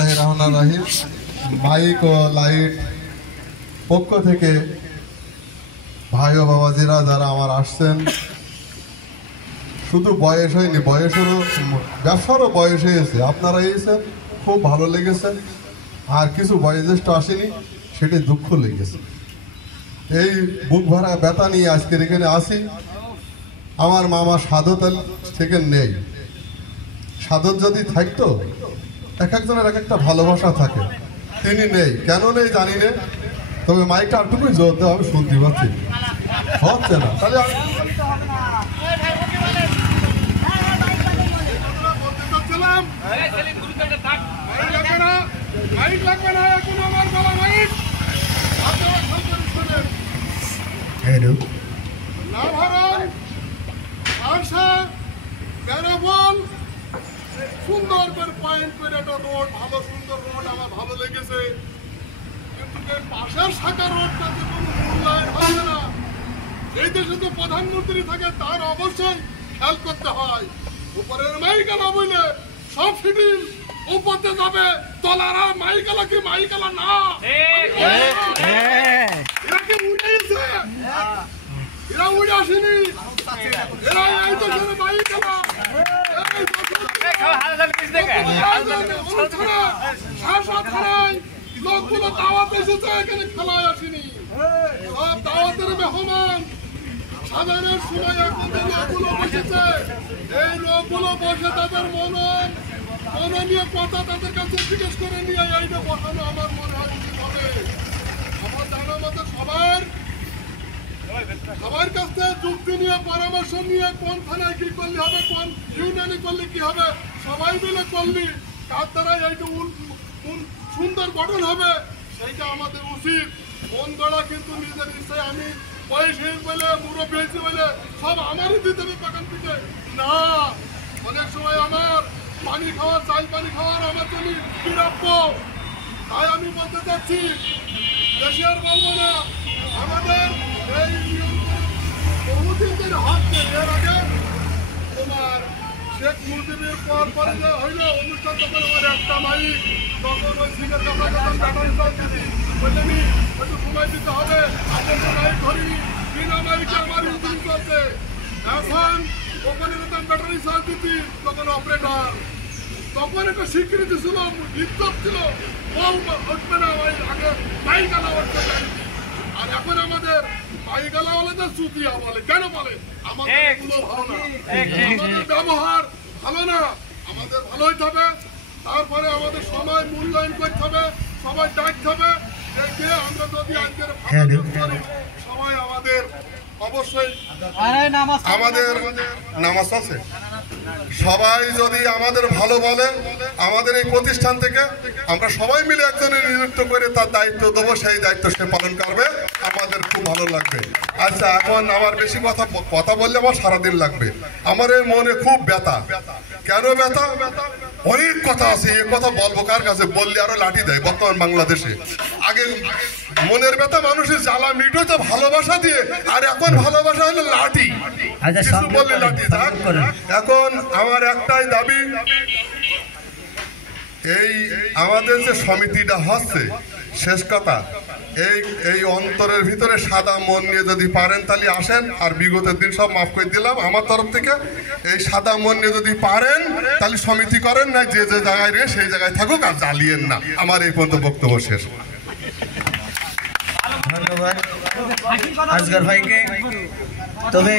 বিসমিল্লাহির রহমানির রহিম। মাইক ও লাইট পক্ষ থেকে ভাই ও বাবাজিরা যারা আমার আসছেন, শুধু বয়স হয়নি, বয়সেরও ব্যবসারও বয়স হয়েছে, আপনারা এসেছেন, খুব ভালো লেগেছে। আর কিছু বয়োজ্যেষ্ঠ আসেনি, সেটি দুঃখ লেগেছে। এই বুক ভরা ব্যথা নিয়ে আজকের এখানে আসি। আমার মামা সাদত থেকে নেই, সাদত যদি থাকতো, এক একজনের এক একটা ভালোবাসা থাকে, তিনি নেই। কেন নেই জানি না, তবে মাইকটা আরটুকুই জোর দেওয়া আমি শুনতে পাচ্ছি, হচ্ছে না। তাহলে সুন্দর করে পয়েন্ট করে একটা রোড, ভালো সুন্দর রোড আমার ভালো লেগেছে, কিন্তু পাশের শাখা রোডটাতে কোনো মূল্যায়ন হবে না। এই দেশে তো প্রধানমন্ত্রী থাকে, তার অবশ্যই খেয়াল করতে হয়। উপরের মাইকালা বলে সব ফিটিং উপরতে যাবে, তলারা মাইকালা কি মাইকালা না, এরা কি উঠেছে? এরা উঠে আসেনি, এরা এই দেশের মাইকালা। লোকগুলো দাওয়াত এসেছে, এখানে খেলায় আসেনি, সব দাওয়াতের মেহমান। সাধারণের সময় লোকগুলো বসেছে, এই লোকগুলো বসে তাদের মন নিয়ে কথা তাদের কাছে জিজ্ঞেস করে নিয়ে এইটা বসানো আমার মনে হয় উচিত হবে। আমার জানা মতো সবার কাছে যুক্তি নিয়ে পরামর্শ নিয়ে কোন থানায় কি করলে হবে, কোন ইউনিয়নে করলে কি হবে, সবাই মিলে করলি তার দ্বারা এইটা সুন্দর গঠন হবে, সেইটা আমাদের উচিত। মন গড়া কিন্তু নিজের ইচ্ছায় আমি বয়স হয়ে বলে মুরব্বী হয়েছি বলে সব আমারই দিতে হবে বাগান থেকে না। অনেক সময় আমার পানি খাওয়ার, চাল পানি খাওয়ার আমার জন্য প্রাপ্য। তাই আমি বলতে চাচ্ছি, বেশি আর বলবো না, আমাদের এই বহুদিনের হাত এর আগে তোমার শেখ মুজিবের পরে যে হইলো অনুষ্ঠান, তখন আমার একটা মাইক, তখন ওই সিটের কাছে যখন ব্যাটারি চাল দিতি, বললেনি একটু সময় দিতে হবে, আপনার মাইক ধরিনি, বিনা মাইকে আমার ইঞ্জিন চলছে। এখন ওখানে যখন ব্যাটারি চাল দিতি, তখন অপারেটর, তখন একটা স্বীকৃতি ছিল, ইজ্জত ছিল, বল উঠবে না, ওই আগে মাইক আলা উঠতে যায়নি। আর এখন আমাদের মাইকালা বলে তো চুতিয়া বলে, কেন বলে? আমাদের এগুলো ভালো না, আমাদের ব্যবহার ভালো না, আমাদের ভালো হইতে হবে। তারপরে আমাদের সময় মূল্যায়ন করতে হবে, সবাই ডাকতে হবে, দেখে আমরা যদি আজকের সবাই আমাদের অবশ্যই আমাদের নামাজ আছে, সবাই যদি আমাদের ভালো বলে, আমাদের এই প্রতিষ্ঠান থেকে আমরা সবাই মিলে একজনের নিযুক্ত করে তার দায়িত্ব দেবো, সেই দায়িত্ব সে পালন করবে, আমাদের খুব ভালো লাগবে। আচ্ছা, এখন আমার বেশি কথা বললে আমার সারাদিন লাগবে। আমার এই মনে খুব ব্যথা। কেন ব্যথা? অনেক কথা আছে, এ কথা বলবো কার কাছে, বললে আরো লাঠি দেয় বর্তমান বাংলাদেশে। আগে মনের ব্যথা মানুষের জ্বালা মিটো তো ভালোবাসা দিয়ে, আর এখন ভালোবাসা হলো লাঠি, কিছু বললে লাঠি। এখন আমার একটাই দাবি, এই আমাদের যে সমিতিটা হচ্ছে, শেষ কথা, এই অন্তরের ভিতরে সাদা মন নিয়ে যদি পারেন তাহলে আসেন। আর বিগতের দিন সব মাফ করে দিলাম আমার তরফ থেকে। এই সাদা মন নিয়ে যদি পারেন তাহলে সমিতি করেন, না যে যে জায়গায় রে সেই জায়গায় থাকুক, আর জ্বালিয়েন না। আমার এই পর্যন্ত বক্তব্য শেষ। ধন্যবাদ আসগর ভাইকে। তবে